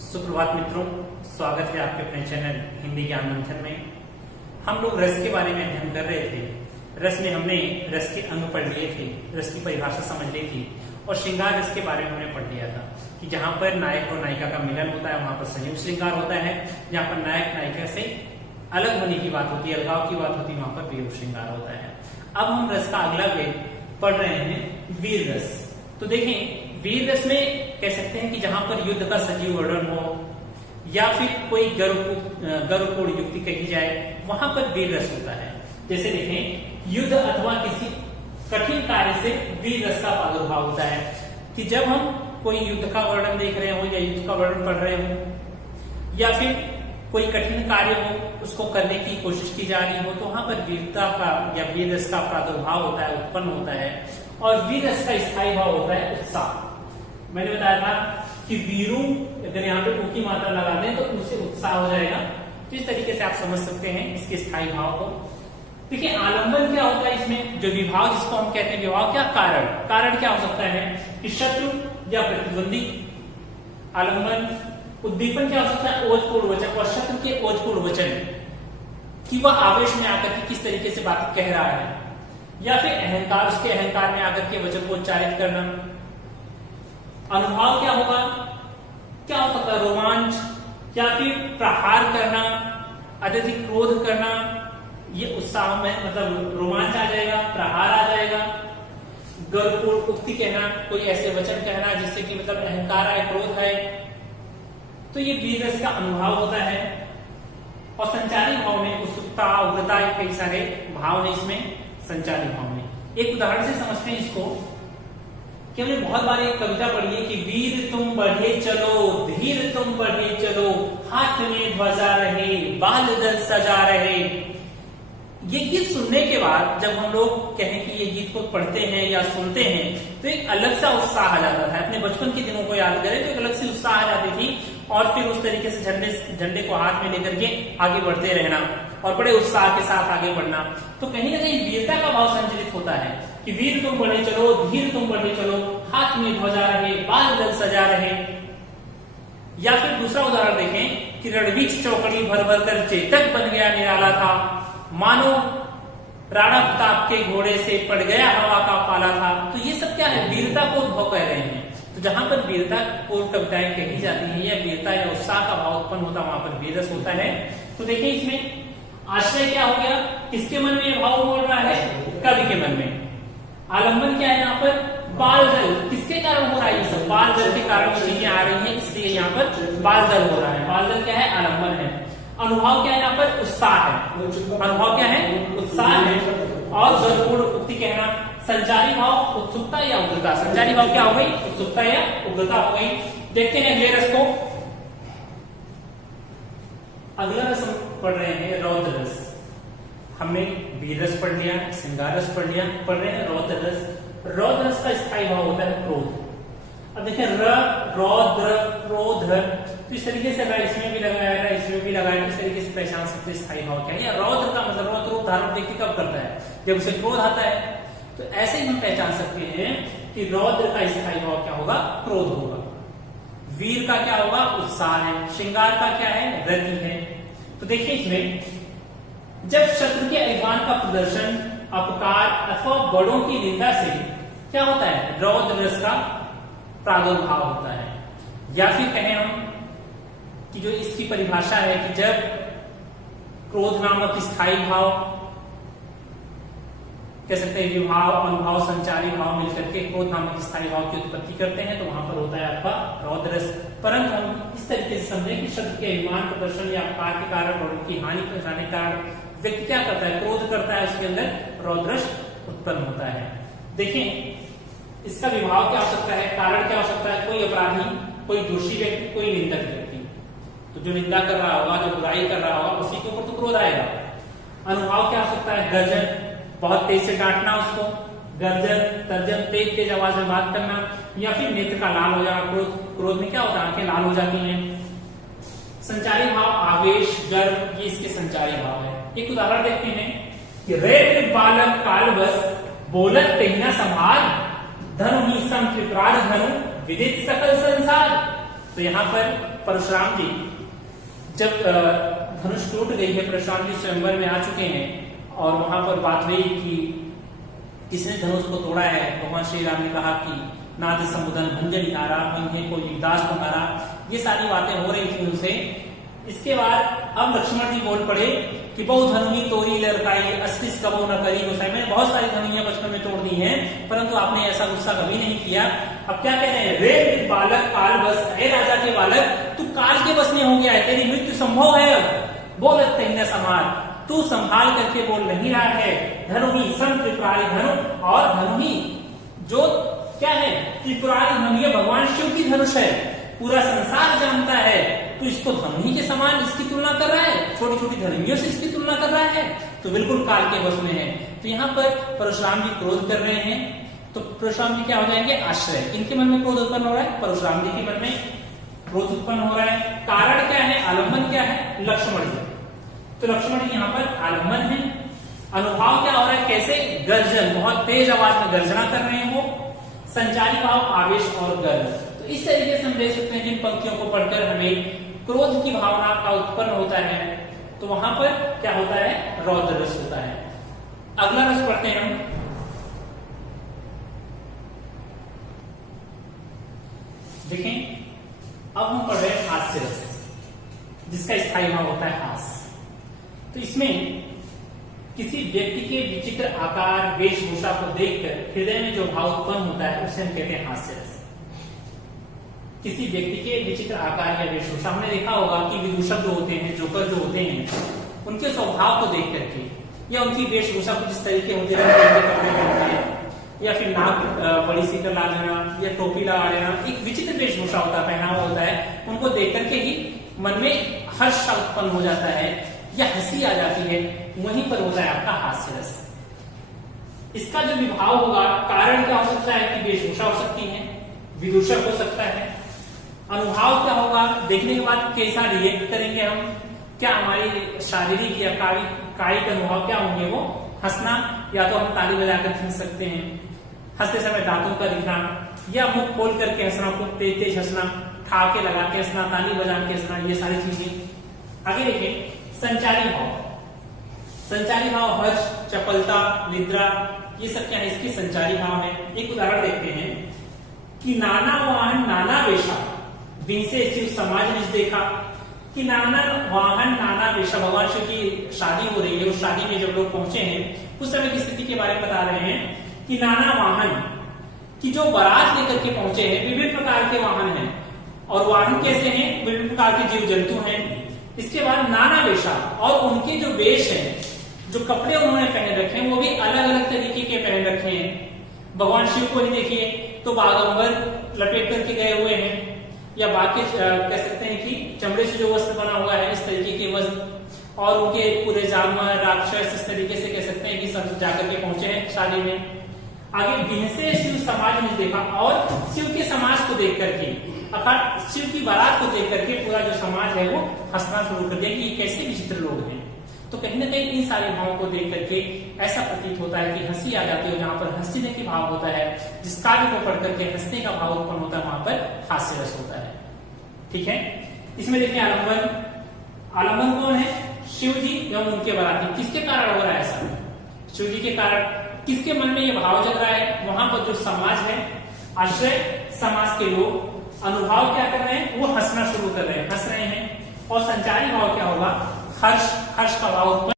सुप्रभात मित्रों, स्वागत है आपके अपने चैनल हिंदी ज्ञान मंथन में। हम लोग रस के बारे में अध्ययन कर रहे थे। रस में हमने रस के अंग पढ़ लिए थे, रस की परिभाषा समझ ली थी और श्रृंगार रस के बारे में हमने पढ़ लिया था कि जहां पर नायक और नायिका का मिलन होता है वहां पर संयुक्त श्रृंगार होता है, जहां पर नायक नायिका से अलग होने की बात होती है, अलगाव की बात होती है, वहां पर वियोग श्रृंगार होता है। अब हम रस का अगला वेद पढ़ रहे हैं वीर रस। तो देखें, वीर रस में कह सकते हैं कि जहां पर युद्ध का सजीव वर्णन हो या फिर कोई गर्वपूर्ण युक्ति कही जाए, वहां पर वीर रस होता है। जैसे देखें, युद्ध अथवा किसी कठिन कार्य से वीर रस का प्रादुर्भाव होता है कि जब हम कोई युद्ध का वर्णन देख रहे हो या युद्ध का वर्णन पढ़ रहे हो या फिर कोई कठिन कार्य हो, उसको करने की कोशिश की जा रही हो, तो वहां पर वीरता का या वीर रस का प्रादुर्भाव होता है, उत्पन्न होता है। और वीर रस का स्थायी भाव होता है उत्साह। मैंने बताया था कि वीरू, अगर यहाँ पे ऊ की मात्रा लगा दें तो उससे उत्साह हो जाएगा। तो इस तरीके से आप समझ सकते हैं इसके स्थायी भाव को। देखिए, आलंबन क्या होता है इसमें, जो विभाव जिसको हम कहते हैं विभाव, क्या कारण क्या हो सकता है कि शत्रु या प्रतिद्वंदी। आलंबन उद्दीपन क्या हो सकता है, ओजपूर्ण वचन, और शत्रु के ओजपूर्ण वचन कि वह आवेश में आकर के किस तरीके से बात कह रहा है, या फिर अहंकार, उसके अहंकार में आकर के वचन को उच्चारित करना। अनुभव क्या होगा, क्या हो सकता है, रोमांच या फिर प्रहार करना, अत्यधिक क्रोध करना, ये उत्साह में मतलब रोमांच आ जाएगा, प्रहार आ जाएगा। गर्वपूर्ण उक्ति कहना, कोई ऐसे वचन कहना जिससे कि मतलब अहंकार आए, क्रोध आए, तो ये वीर रस का अनुभव होता है। और संचारी भाव में उत्सुकता, उग्रता, कई सारे भाव है इसमें संचारी भाव में। एक उदाहरण से समझते हैं इसको कि हमने बहुत बार एक कविता पढ़ी है कि वीर तुम बढ़े चलो, धीर तुम बढ़े चलो, हाथ में ध्वजा रहे, बाल दल सजा रहे। ये गीत सुनने के बाद जब हम लोग कहें कि ये गीत को पढ़ते हैं या सुनते हैं तो एक अलग सा उत्साह आ जाता था। अपने बचपन के दिनों को याद करें तो एक अलग सी उत्साह आ जाती थी और फिर उस तरीके से झंडे को हाथ में लेकर के आगे बढ़ते रहना और बड़े उत्साह के साथ आगे बढ़ना। तो कहीं ना कहीं वीरता का भाव संचालित होता है कि वीर तुम बढ़े चलो, धीर तुम बढ़े चलो, हाथ में ध्वजा रहे, बाल दल सजा रहे। या फिर दूसरा उदाहरण देखें कि रणवीर चौकड़ी भर भर कर चेतक बन गया निराला था, मानो राणा प्रताप के घोड़े से पड़ गया हवा का पाला था। तो ये सब क्या है, वीरता को उद्भव कह रहे हैं। तो जहां पर वीरता को कविताएं कही जाती हैं या वीरता या उत्साह का भाव उत्पन्न होता है, वहां पर वीर रस होता है। तो देखिए, इसमें आश्रय क्या हो गया, किसके मन में यह भाव बोल रहा है, कवि के मन में। आलंबन क्या है यहाँ पर, बाल दल, किसके कारण हो रहा है ये सब, बाल दल के कारण चीजें आ रही हैं, इसलिए यहाँ पर बाल दल हो रहा है। बाल दल क्या है, आलंबन है। अनुभव क्या है यहाँ पर, उत्साह है। अनुभव क्या है, उत्साह है। और गर्वपूर्ण उक्ति कहना, संचारी भाव उत्सुकता या उग्रता। संचारी भाव क्या हो गई, उत्सुकता या उग्रता हो गई। देखते हैं अगले रस को। अगला रस हम पढ़ रहे हैं रौद्र रस। हमने वीर रस पढ़ लिया, श्रृंगार रस पढ़ लिया, पढ़ रहे हैं रौद्र रस। रौद्र रस का स्थायी भाव होता है क्रोध। अब देखिए, रौद्र, क्रोध, तो इस तरीके से इसमें भी लगाया, इसमें भी लगाया, इस तरीके से पहचान सकते स्थायी भाव क्या है। या रौद्र का मतलब रौद्र रूप धारण व्यक्ति कब करता है, जब उसे क्रोध आता है। तो ऐसे ही हम पहचान सकते हैं कि रौद्र का स्थायी भाव क्या होगा, क्रोध होगा। वीर का क्या होगा, उत्साह है। श्रृंगार का क्या है, रति है। तो देखिए, इसमें जब शत्रु के अभिमान का प्रदर्शन, अपकार अथवा बड़ों की निंदा से क्या होता है, रौद्र रस का प्रादुर्भाव होता है। या फिर कहें हम कि जो इसकी परिभाषा है कि जब क्रोध नामक स्थायी भाव, कह सकते हैं विभाव, अनुभव, संचारी भाव मिलकर के क्रोध नामक स्थायी भाव की उत्पत्ति करते हैं, तो वहां पर होता है आपका रौद्र रस। परंतु हम इस तरीके से समझें कि शत्रु के अभिमान प्रदर्शन या अपकार के कारण और उनकी हानि पहुंचाने के कारण व्यक्ति क्या करता है, क्रोध करता है, उसके अंदर रौद्र रस उत्पन्न होता है। देखिए, इसका विभाव क्या हो सकता है, कारण क्या हो सकता है, कोई अपराधी, कोई दोषी व्यक्ति, कोई निंदक व्यक्ति। तो जो निंदा कर रहा होगा, जो बुराई कर रहा होगा, उसी के ऊपर तो क्रोध आएगा। अनुभव क्या हो सकता है, गर्जन, बहुत तेज से डांटना उसको, गर्जन, तर्जन, तेज तेज आवाज में बात करना, या फिर नेत्र का लाल हो जाना। क्रोध में क्या होता है, आंखें लाल हो जाती हैं। संचारी भाव, आवेश, गर्व, ये इसके संचारी भाव है। एक उदाहरण देखते हैं कि रेत बालक कालवश बोलत तेना संभाल, धनु ही सम त्रिपुरार धनु विदित सकल संसार। तो यहाँ पर परशुराम जी जब धनुष टूट गई है, परशुराम जी स्वयंवर में आ चुके हैं और वहां पर बात हुई कि किसने धनुष को तोड़ा है। भगवान श्री राम ने कहा कि नाद समुदन भंज निहारा, मंगे को दास तुम्हारा, ये सारी बातें हो रही थी उनसे। इसके बाद अब लक्ष्मण जी बोल पड़े कि बहु धनुई तोरी लड़काई, अस्तिस कबो न करी गोसाई। मैंने बहुत सारी धनुइयां बचपन में तोड़ दी हैं, परंतु आपने ऐसा गुस्सा कभी नहीं किया। अब क्या कह रहे हैं, रे बालक काल बस, हे राजा के बालक तू काल के बस में हो गया है, तेरी मृत्यु संभव है। बोलत कहीं न संभाल, तू संभाल करके बोल नहीं रहा है। धनुही सम त्रिपुरारी धनु, और धनुही जो क्या है, त्रिपुरारी धनु, ये भगवान शिव की धनुष है, पूरा संसार जानता है। तो इसको धनुही के समान इसकी तुलना कर रहा है, छोटी छोटी धनुइयों से इसकी तुलना कर रहा है, तो बिल्कुल काल के बस में है। तो यहाँ पर परशुराम जी क्रोध कर रहे हैं, तो परशुराम जी क्या हो जाएंगे, आश्रय। इनके मन में क्रोध उत्पन्न हो रहा है, परशुराम जी के मन में क्रोध उत्पन्न हो रहा है। कारण क्या है, आलम्बन क्या है, लक्ष्मण जी। तो लक्ष्मण जी यहाँ पर आलम्बन है। अनुभाव क्या हो रहा है, कैसे, गर्जन, बहुत तेज आवाज में गर्जना कर रहे हैं वो। संचारी भाव, आवेश और गर्व। तो इस तरीके से हम देख सकते हैं जिन पंक्तियों को पढ़कर हमें क्रोध की भावना का उत्पन्न होता है, तो वहां पर क्या होता है, रौद्र रस होता है। अगला रस पढ़ते हैं हम। देखें, अब हम पढ़ रहे हैं हास्य रस, जिसका स्थायी भाव होता है हास्य। तो इसमें किसी व्यक्ति के विचित्र आकार, वेशभूषा को देखकर हृदय में जो भाव उत्पन्न होता है उसे हम कहते हैं हास्य रस। किसी व्यक्ति के विचित्र आकार या वेशभूषा, हमने देखा होगा कि विदूषक जो होते हैं, जोकर जो होते हैं, उनके स्वभाव को देख करके या उनकी वेशभूषा कुछ इस तरीके होते हैं, कपड़े पहनते हैं, या फिर नाक बड़ी सी ला लेना या टोपी लगा लेना, एक विचित्र वेशभूषा होता है, पहनावा होता है, उनको देख करके ही मन में हर्ष उत्पन्न हो जाता है या हंसी आ जाती है, वहीं पर होता है आपका हास्य रस। इसका जो विभाव होगा, कारण क्या हो सकता है कि वेशभूषा हो सकती है, विदूषक हो सकता है। अनुभाव क्या होगा, देखने के बाद कैसा रिएक्ट करेंगे हम, क्या हमारी शारीरिक या कायिक अनुभव क्या होंगे, वो हंसना, या तो हम ताली बजाकर हंस सकते हैं, हंसते समय दांतों का दिखना, या मुख खोल करके हंसना, खूब तेज तेज हंसना, ठाके लगा के हंसना, ताली बजा के हंसना, ये सारी चीजें। आगे देखिए, संचारी भाव। संचारी भाव हर्ष, चपलता, निद्रा, ये सब क्या है, इसके संचारी भाव है। एक उदाहरण देखते हैं कि नाना वाहन नाना वेशा, विंसे शिव समाज निज देखा। कि नाना वाहन नाना वेशा, भगवान शिव की शादी हो रही है, उस शादी में जब लोग पहुंचे हैं उस समय की स्थिति के बारे में बता रहे हैं कि नाना वाहन, कि जो बारात लेकर के पहुंचे हैं, विभिन्न प्रकार के वाहन हैं, और वाहन कैसे हैं, विभिन्न प्रकार के जीव जंतु हैं। इसके बाद नाना वेशा, और उनके जो वेश हैं, जो कपड़े उन्होंने पहन रखे हैं, वो भी अलग अलग तरीके के पहन रखे हैं। भगवान शिव को ही देखिए तो बागंबर लपेट करके गए हुए हैं, या बाकी कह सकते हैं कि चमड़े से जो वस्त्र बना हुआ है, इस तरीके के वस्त्र, और उनके पूरे जानवर, राक्षस, इस तरीके से कह सकते हैं कि सब जाकर के पहुंचे हैं शादी में। आगे विंसे शिव समाज ने देखा, और शिव के समाज को देख करके, अर्थात शिव की बारात को देख करके पूरा जो समाज है वो हंसना शुरू कर दिया कि ये कैसे विचित्र लोग हैं। तो कहीं ना कहीं इन सारे भावों को देख करके ऐसा प्रतीत होता है कि हंसी आ जाती है, जहां पर हंसने की भाव होता है, जिस काव्य को पढ़ करके हंसने का भाव उत्पन्न होता है, वहां पर हास्य रस होता है। ठीक है, इसमें देखिए आलम्बन। आलम्बन कौन है, शिव जी एवं उनके बाराती। किसके कारण हो रहा है ऐसा, शिव जी के कारण। किसके मन में ये भाव जग रहा है, वहां पर जो समाज है, आश्रय समाज के लोग अनुभव क्या कर रहे हैं, वो हंसना शुरू कर रहे हैं, हंस रहे हैं। और संचारी भाव क्या होगा, हर्ष, हर्ष का भाव उत्पन्न